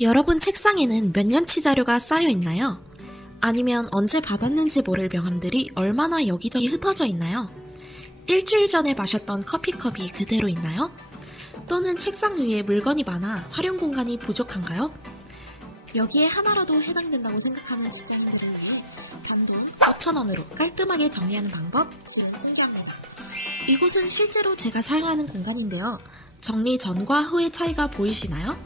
여러분 책상에는 몇 년치 자료가 쌓여 있나요? 아니면 언제 받았는지 모를 명함들이 얼마나 여기저기 흩어져 있나요? 일주일 전에 마셨던 커피컵이 그대로 있나요? 또는 책상 위에 물건이 많아 활용 공간이 부족한가요? 여기에 하나라도 해당된다고 생각하는 직장인들을 위해 단돈 5,000원으로 깔끔하게 정리하는 방법 지금 공개합니다. 이곳은 실제로 제가 사용하는 공간인데요. 정리 전과 후의 차이가 보이시나요?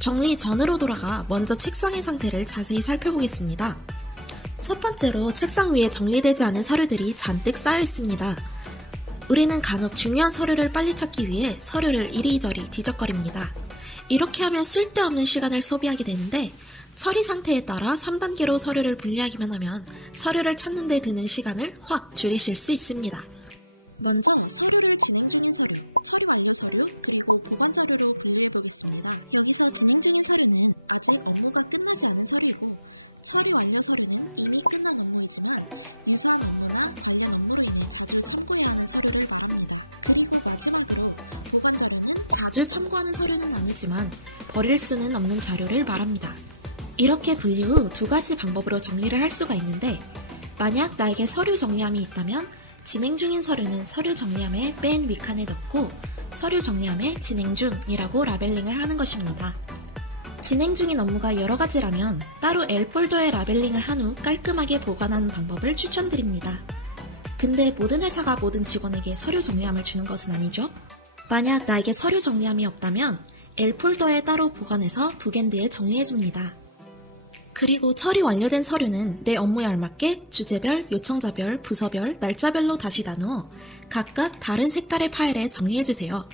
정리 전으로 돌아가 먼저 책상의 상태를 자세히 살펴보겠습니다. 첫 번째로 책상 위에 정리되지 않은 서류들이 잔뜩 쌓여 있습니다. 우리는 간혹 중요한 서류를 빨리 찾기 위해 서류를 이리저리 뒤적거립니다. 이렇게 하면 쓸데없는 시간을 소비하게 되는데 처리 상태에 따라 3단계로 서류를 분리하기만 하면 서류를 찾는 데 드는 시간을 확 줄이실 수 있습니다. 먼저 자주 참고하는 서류는 아니지만 버릴 수는 없는 자료를 말합니다. 이렇게 분리 후 두 가지 방법으로 정리를 할 수가 있는데 만약 나에게 서류 정리함이 있다면 진행 중인 서류는 서류 정리함의 맨 윗칸에 넣고 서류 정리함의 진행 중이라고 라벨링을 하는 것입니다. 진행 중인 업무가 여러 가지라면 따로 L폴더에 라벨링을 한 후 깔끔하게 보관하는 방법을 추천드립니다. 근데 모든 회사가 모든 직원에게 서류 정리함을 주는 것은 아니죠? 만약 나에게 서류 정리함이 없다면 L폴더에 따로 보관해서 북엔드에 정리해줍니다. 그리고 처리 완료된 서류는 내 업무에 알맞게 주제별, 요청자별, 부서별, 날짜별로 다시 나누어 각각 다른 색깔의 파일에 정리해주세요.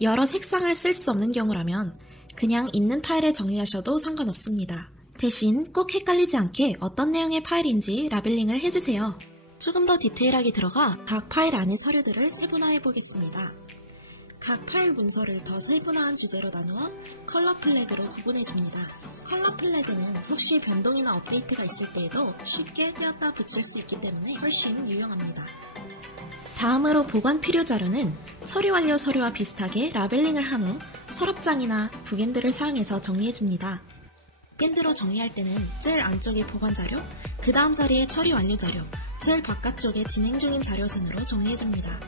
여러 색상을 쓸 수 없는 경우라면 그냥 있는 파일에 정리하셔도 상관없습니다. 대신 꼭 헷갈리지 않게 어떤 내용의 파일인지 라벨링을 해주세요. 조금 더 디테일하게 들어가 각 파일 안의 서류들을 세분화해보겠습니다. 각 파일 문서를 더 세분화한 주제로 나누어 컬러 플래그로 구분해줍니다. 컬러 플래그는 혹시 변동이나 업데이트가 있을 때에도 쉽게 떼었다 붙일 수 있기 때문에 훨씬 유용합니다. 다음으로 보관 필요 자료는 처리 완료 서류와 비슷하게 라벨링을 한 후 서랍장이나 북엔드를 사용해서 정리해줍니다. 북엔드로 정리할 때는 제일 안쪽에 보관 자료, 그 다음 자리에 처리 완료 자료, 제일 바깥쪽에 진행 중인 자료 순으로 정리해줍니다.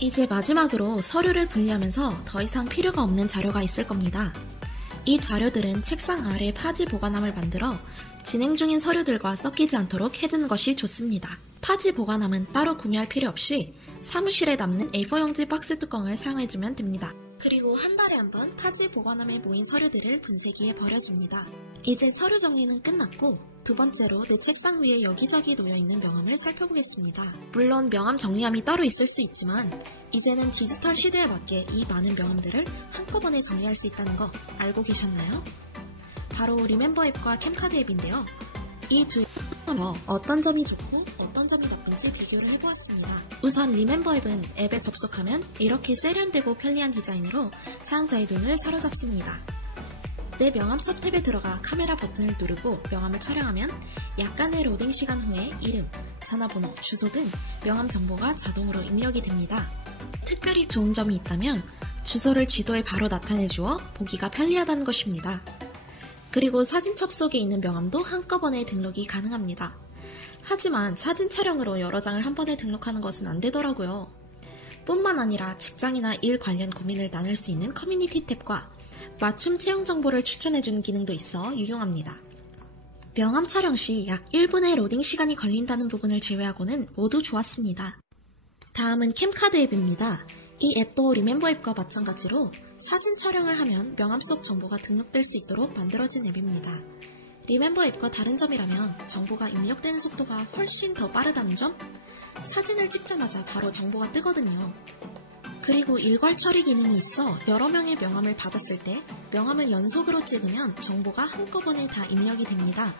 이제 마지막으로 서류를 분리하면서 더 이상 필요가 없는 자료가 있을 겁니다. 이 자료들은 책상 아래 파지 보관함을 만들어 진행 중인 서류들과 섞이지 않도록 해주는 것이 좋습니다. 파지 보관함은 따로 구매할 필요 없이 사무실에 남는 A4 용지 박스 뚜껑을 사용해주면 됩니다. 그리고 한 달에 한 번 파지 보관함에 모인 서류들을 분쇄기에 버려줍니다. 이제 서류 정리는 끝났고 두 번째로 내 책상 위에 여기저기 놓여있는 명함을 살펴보겠습니다. 물론 명함 정리함이 따로 있을 수 있지만 이제는 디지털 시대에 맞게 이 많은 명함들을 한꺼번에 정리할 수 있다는 거 알고 계셨나요? 바로 리멤버 앱과 캠카드 앱인데요. 이 두 앱에서 어떤 점이 좋고 어떤 점이 나쁜지 비교를 해보았습니다. 우선 리멤버 앱은 앱에 접속하면 이렇게 세련되고 편리한 디자인으로 사용자의 눈을 사로잡습니다. 내 명함 섭 탭에 들어가 카메라 버튼을 누르고 명함을 촬영하면 약간의 로딩 시간 후에 이름, 전화번호, 주소 등 명함 정보가 자동으로 입력이 됩니다. 특별히 좋은 점이 있다면 주소를 지도에 바로 나타내주어 보기가 편리하다는 것입니다. 그리고 사진 첩속에 있는 명함도 한꺼번에 등록이 가능합니다. 하지만 사진 촬영으로 여러 장을 한 번에 등록하는 것은 안 되더라고요. 뿐만 아니라 직장이나 일 관련 고민을 나눌 수 있는 커뮤니티 탭과 맞춤 채용 정보를 추천해주는 기능도 있어 유용합니다. 명함 촬영 시 약 1분의 로딩 시간이 걸린다는 부분을 제외하고는 모두 좋았습니다. 다음은 캠카드 앱입니다. 이 앱도 리멤버 앱과 마찬가지로 사진 촬영을 하면 명함 속 정보가 등록될 수 있도록 만들어진 앱입니다. 리멤버 앱과 다른 점이라면 정보가 입력되는 속도가 훨씬 더 빠르다는 점? 사진을 찍자마자 바로 정보가 뜨거든요. 그리고 일괄 처리 기능이 있어 여러 명의 명함을 받았을 때 명함을 연속으로 찍으면 정보가 한꺼번에 다 입력이 됩니다.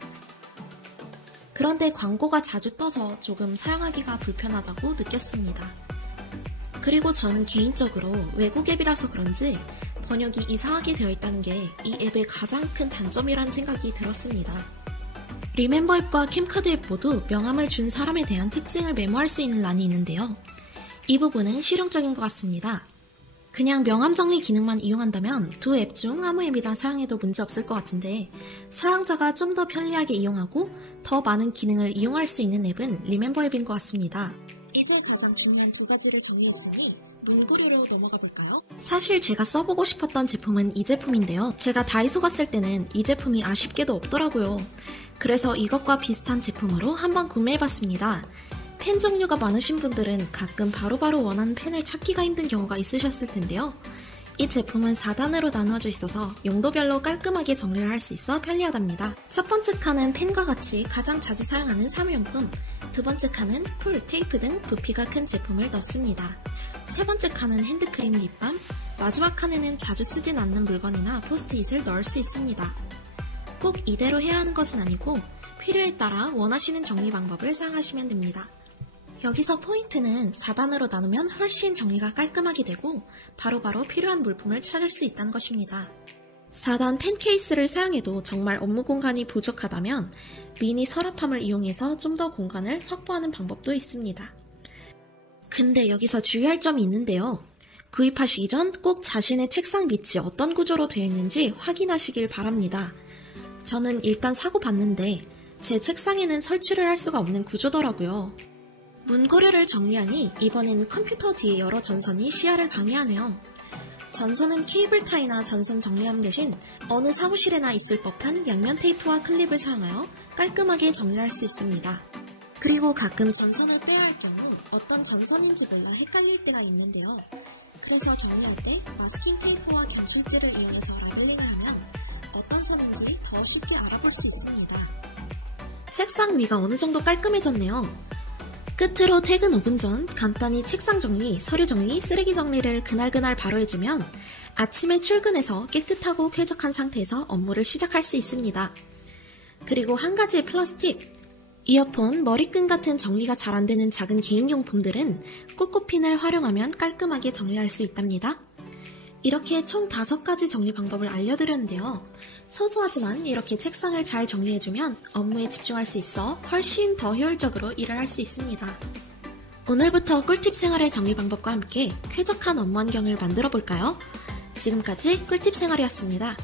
그런데 광고가 자주 떠서 조금 사용하기가 불편하다고 느꼈습니다. 그리고 저는 개인적으로 외국 앱이라서 그런지 번역이 이상하게 되어 있다는 게 이 앱의 가장 큰 단점이라는 생각이 들었습니다. 리멤버 앱과 캠카드 앱 모두 명함을 준 사람에 대한 특징을 메모할 수 있는 란이 있는데요. 이 부분은 실용적인 것 같습니다. 그냥 명함 정리 기능만 이용한다면 두 앱 중 아무 앱이나 사용해도 문제 없을 것 같은데 사용자가 좀 더 편리하게 이용하고 더 많은 기능을 이용할 수 있는 앱은 리멤버 앱인 것 같습니다. 이제 가장 중요한 두 가지를 정리했으니 문고리로 넘어가 볼까요? 사실 제가 써보고 싶었던 제품은 이 제품인데요. 제가 다이소 갔을 때는 이 제품이 아쉽게도 없더라고요. 그래서 이것과 비슷한 제품으로 한번 구매해봤습니다. 펜 종류가 많으신 분들은 가끔 바로바로 원하는 펜을 찾기가 힘든 경우가 있으셨을 텐데요. 이 제품은 4단으로 나누어져 있어서 용도별로 깔끔하게 정리를 할 수 있어 편리하답니다. 첫 번째 칸은 펜과 같이 가장 자주 사용하는 사무용품, 두 번째 칸은 풀, 테이프 등 부피가 큰 제품을 넣습니다. 세 번째 칸은 핸드크림, 립밤, 마지막 칸에는 자주 쓰진 않는 물건이나 포스트잇을 넣을 수 있습니다. 꼭 이대로 해야 하는 것은 아니고 필요에 따라 원하시는 정리 방법을 사용하시면 됩니다. 여기서 포인트는 4단으로 나누면 훨씬 정리가 깔끔하게 되고 바로바로 필요한 물품을 찾을 수 있다는 것입니다. 4단 펜 케이스를 사용해도 정말 업무 공간이 부족하다면 미니 서랍함을 이용해서 좀 더 공간을 확보하는 방법도 있습니다. 근데 여기서 주의할 점이 있는데요. 구입하시기 전 꼭 자신의 책상 밑이 어떤 구조로 되어 있는지 확인하시길 바랍니다. 저는 일단 사고 봤는데 제 책상에는 설치를 할 수가 없는 구조더라고요. 문고리를 정리하니 이번에는 컴퓨터 뒤에 여러 전선이 시야를 방해하네요. 전선은 케이블 타이나 전선 정리함 대신 어느 사무실에나 있을 법한 양면 테이프와 클립을 사용하여 깔끔하게 정리할 수 있습니다. 그리고 가끔 전선을 빼야 할 경우 어떤 전선인지 몰라 헷갈릴 때가 있는데요. 그래서 정리할 때 마스킹 테이프와 견출지를 이용해서 라벨링을 하면 어떤 선인지 더 쉽게 알아볼 수 있습니다. 책상 위가 어느 정도 깔끔해졌네요. 끝으로 퇴근 5분 전 간단히 책상 정리, 서류 정리, 쓰레기 정리를 그날그날 바로 해주면 아침에 출근해서 깨끗하고 쾌적한 상태에서 업무를 시작할 수 있습니다. 그리고 한 가지 플러스 팁! 이어폰, 머리끈 같은 정리가 잘 안되는 작은 개인용품들은 꼬꼬핀을 활용하면 깔끔하게 정리할 수 있답니다. 이렇게 총 5가지 정리 방법을 알려드렸는데요. 소소하지만 이렇게 책상을 잘 정리해주면 업무에 집중할 수 있어 훨씬 더 효율적으로 일을 할 수 있습니다. 오늘부터 꿀팁 생활의 정리 방법과 함께 쾌적한 업무 환경을 만들어 볼까요? 지금까지 꿀팁 생활이었습니다.